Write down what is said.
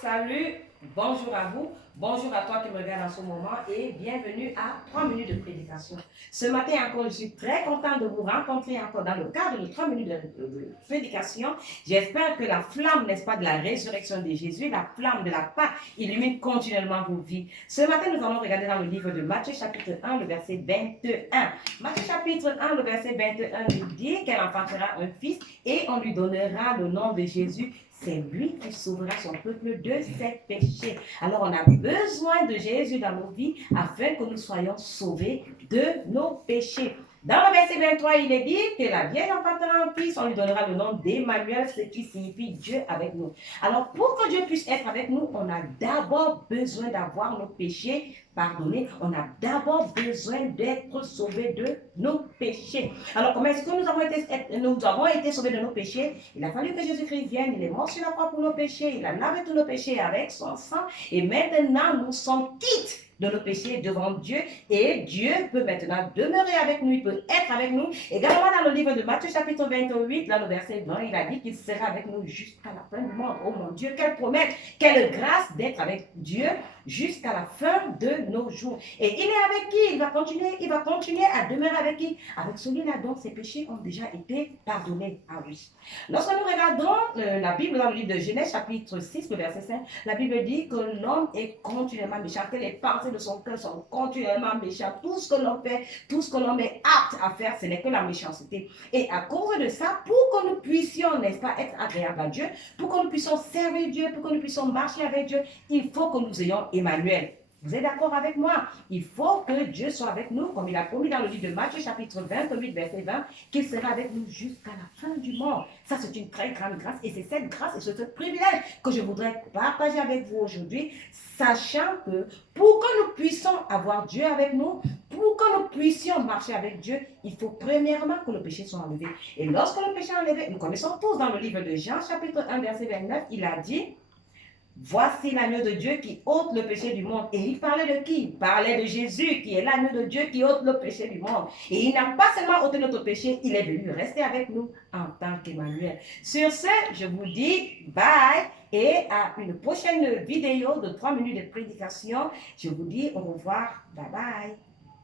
Salut, bonjour à vous, bonjour à toi qui me regarde en ce moment et bienvenue à 3 minutes de prédication. Ce matin encore, je suis très contente de vous rencontrer encore dans le cadre de 3 minutes de prédication. J'espère que la flamme, n'est-ce pas, de la résurrection de Jésus, la flamme de la Pâque illumine continuellement vos vies. Ce matin, nous allons regarder dans le livre de Matthieu chapitre 1, le verset 21. Matthieu chapitre 1, le verset 21 nous dit qu'elle enfantera un fils et on lui donnera le nom de Jésus. C'est lui qui sauvera son peuple de ses péchés. Alors, on a besoin de Jésus dans nos vies afin que nous soyons sauvés de nos péchés. Dans le verset 23, il est dit que la vieille enfantera un fils, on lui donnera le nom d'Emmanuel, ce qui signifie Dieu avec nous. Alors, pour que Dieu puisse être avec nous, on a d'abord besoin d'avoir nos péchés pardonnés. On a d'abord besoin d'être sauvés de nos péchés. Alors, comment est-ce que nous avons été sauvés de nos péchés? Il a fallu que Jésus-Christ vienne, il est mort sur la croix pour nos péchés, il a lavé tous nos péchés avec son sang, et maintenant nous sommes quittes de nos péchés devant Dieu, et Dieu peut maintenant demeurer avec nous, il peut être avec nous. Également dans le livre de Matthieu chapitre 28, dans le verset 20, il a dit qu'il sera avec nous jusqu'à la fin du monde. Oh mon Dieu, quelle promesse, quelle grâce d'être avec Dieu jusqu'à la fin de nos jours. Et il est avec qui? Il va continuer à demeurer avec qui? Avec celui-là dont ses péchés ont déjà été pardonnés à lui. Lorsque nous regardons la Bible dans le livre de Genèse chapitre 6, le verset 5, la Bible dit que l'homme est continuellement méchant, que les pensées de son cœur sont continuellement méchantes. Tout ce que l'on fait, tout ce que l'on est apte à faire, ce n'est que la méchanceté. Et à cause de ça, pour que nous puissions, n'est-ce pas, être agréables à Dieu, pour que nous puissions servir Dieu, pour que nous puissions marcher avec Dieu, il faut que nous ayons Emmanuel. Vous êtes d'accord avec moi? Il faut que Dieu soit avec nous, comme il a promis dans le livre de Matthieu, chapitre 28, verset 20, qu'il sera avec nous jusqu'à la fin du monde. Ça, c'est une très grande grâce, et c'est cette grâce et ce privilège que je voudrais partager avec vous aujourd'hui, sachant que pour que nous puissions avoir Dieu avec nous, pour que nous puissions marcher avec Dieu, il faut premièrement que le péché soit enlevé. Et lorsque le péché est enlevé, nous connaissons tous dans le livre de Jean, chapitre 1, verset 29, il a dit: voici l'agneau de Dieu qui ôte le péché du monde. Et il parlait de qui? Il parlait de Jésus, qui est l'agneau de Dieu qui ôte le péché du monde. Et il n'a pas seulement ôté notre péché, il est venu rester avec nous en tant qu'Emmanuel. Sur ce, je vous dis bye et à une prochaine vidéo de 3 minutes de prédication. Je vous dis au revoir. Bye bye.